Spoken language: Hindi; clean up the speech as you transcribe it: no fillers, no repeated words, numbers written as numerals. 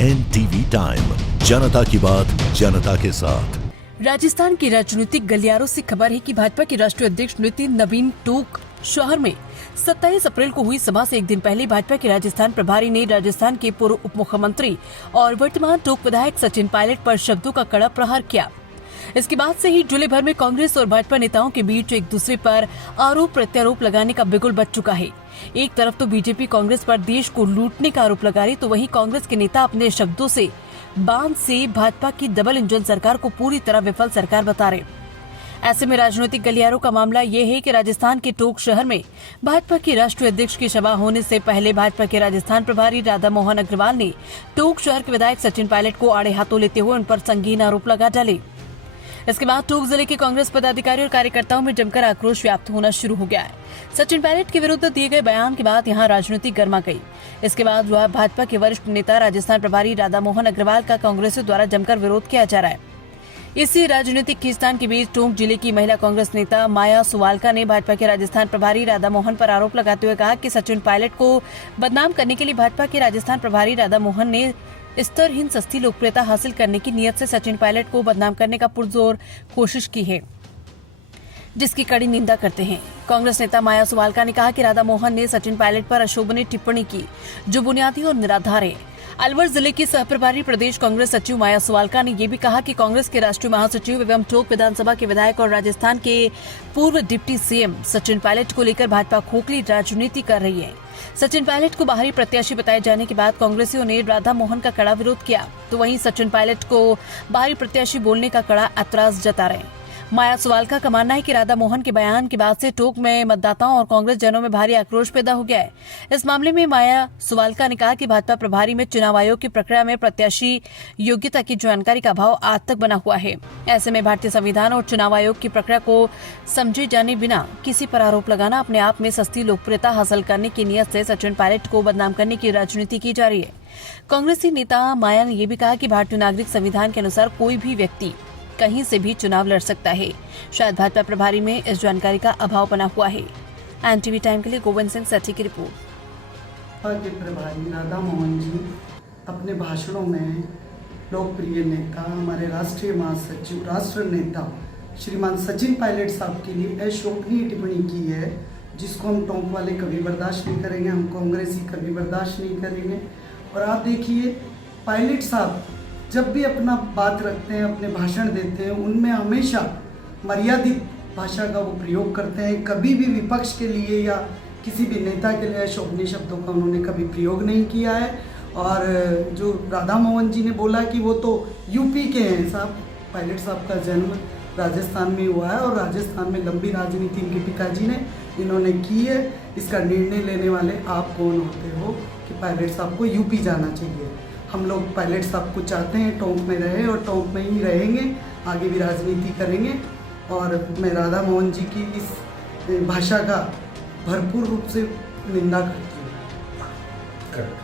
NTV टाइम, जनता की बात जनता के साथ। राजस्थान के राजनीतिक गलियारों से खबर है कि भाजपा के राष्ट्रीय अध्यक्ष नितिन नवीन टोक शहर में 27 अप्रैल को हुई सभा से एक दिन पहले भाजपा के राजस्थान प्रभारी ने राजस्थान के पूर्व उप मुख्यमंत्री और वर्तमान टोक विधायक सचिन पायलट पर शब्दों का कड़ा प्रहार किया। इसके बाद से ही जिले भर में कांग्रेस और भाजपा नेताओं के बीच एक दूसरे पर आरोप प्रत्यारोप लगाने का बिगुल बच चुका है। एक तरफ तो बीजेपी कांग्रेस पर देश को लूटने का आरोप लगा रही, तो वहीं कांग्रेस के नेता अपने शब्दों से बांध से भाजपा की डबल इंजन सरकार को पूरी तरह विफल सरकार बता रहे। ऐसे में राजनीतिक गलियारों का मामला ये है कि राजस्थान के टोक शहर में भाजपा के राष्ट्रीय अध्यक्ष की सभा होने से पहले भाजपा के राजस्थान प्रभारी राधा मोहन अग्रवाल ने टोक शहर के विधायक सचिन पायलट को आड़े हाथों लेते हुए उन पर संगीन आरोप लगा डाले। इसके बाद टोक जिले के कांग्रेस पदाधिकारी और कार्यकर्ताओं में जमकर आक्रोश व्याप्त होना शुरू हो गया है। सचिन पायलट के विरुद्ध दिए गए बयान के बाद यहां राजनीति गर्मा गई। इसके बाद भाजपा के वरिष्ठ नेता राजस्थान प्रभारी राधा मोहन अग्रवाल का कांग्रेसियों द्वारा जमकर विरोध किया जा रहा है। इसी राजनीतिक खींचतान के बीच टोंक जिले की महिला कांग्रेस नेता माया सुवालका ने भाजपा के राजस्थान प्रभारी राधा मोहन पर आरोप लगाते हुए कहा कि सचिन पायलट को बदनाम करने के लिए भाजपा के राजस्थान प्रभारी राधा मोहन ने स्तरहीन सस्ती लोकप्रियता हासिल करने की नियत से सचिन पायलट को बदनाम करने का पुरजोर कोशिश की है, जिसकी कड़ी निंदा करते हैं। कांग्रेस नेता माया सुवालका ने कहा कि राधा मोहन ने सचिन पायलट पर अशोभनीय टिप्पणी की, जो बुनियादी और निराधार है। अलवर जिले की सहप्रभारी प्रदेश कांग्रेस सचिव माया सुवालका ने यह भी कहा कि कांग्रेस के राष्ट्रीय महासचिव एवं टोक विधानसभा के विधायक और राजस्थान के पूर्व डिप्टी सीएम सचिन पायलट को लेकर भाजपा खोखली राजनीति कर रही है। सचिन पायलट को बाहरी प्रत्याशी बताए जाने के बाद कांग्रेसियों ने राधा मोहन का कड़ा विरोध किया, तो वहीं सचिन पायलट को बाहरी प्रत्याशी बोलने का कड़ा ऐतराज जता रहे हैं। माया सुवालका का मानना है कि राधा मोहन के बयान के बाद से टोक में मतदाताओं और कांग्रेस जनों में भारी आक्रोश पैदा हो गया है। इस मामले में माया सुवालका ने कहा कि भाजपा प्रभारी में चुनाव आयोग की प्रक्रिया में प्रत्याशी योग्यता की जानकारी का अभाव आज तक बना हुआ है। ऐसे में भारतीय संविधान और चुनाव आयोग की प्रक्रिया को समझे जाने बिना किसी पर आरोप लगाना अपने आप में सस्ती लोकप्रियता हासिल करने की नियत से सचिन पायलट को बदनाम करने की राजनीति की जा रही है। कांग्रेसी नेता माया ने यह भी कहा कि भारतीय नागरिक संविधान के अनुसार कोई भी व्यक्ति कहीं से भी चुनाव लड़ सकता है। शायद भाजपा प्रभारी में इस जानकारी का अभाव बना हुआ है। एनटीवी टाइम के लिए गोविंद सिंह सेठी की रिपोर्ट। के प्रभारी राधा मोहन जी अपने भाषणों में लोकप्रिय नेता, हमारे राष्ट्रीय महासचिव, राष्ट्र नेता श्रीमान सचिन पायलट साहब के लिए अशोभनीय टिप्पणी की है, जिसको हम टोंक वाले कभी बर्दाश्त नहीं करेंगे, हम कांग्रेसी कभी बर्दाश्त नहीं करेंगे। और आप देखिए, पायलट साहब जब भी अपना बात रखते हैं, अपने भाषण देते हैं, उनमें हमेशा मर्यादित भाषा का वो प्रयोग करते हैं। कभी भी विपक्ष के लिए या किसी भी नेता के लिए शोभनीय शब्दों का उन्होंने कभी प्रयोग नहीं किया है। और जो राधा मोहन जी ने बोला कि वो तो यूपी के हैं, साहब पायलट साहब का जन्म राजस्थान में हुआ है और राजस्थान में लंबी राजनीति इनके पिताजी ने इन्होंने की है। इसका निर्णय लेने वाले आप कौन होते हो कि पायलट साहब को यूपी जाना चाहिए? हम लोग पायलट साहब को चाहते हैं टोंक में रहे और टोंक में ही रहेंगे, आगे भी राजनीति करेंगे। और मैं राधा मोहन जी की इस भाषा का भरपूर रूप से निंदा करती हूँ।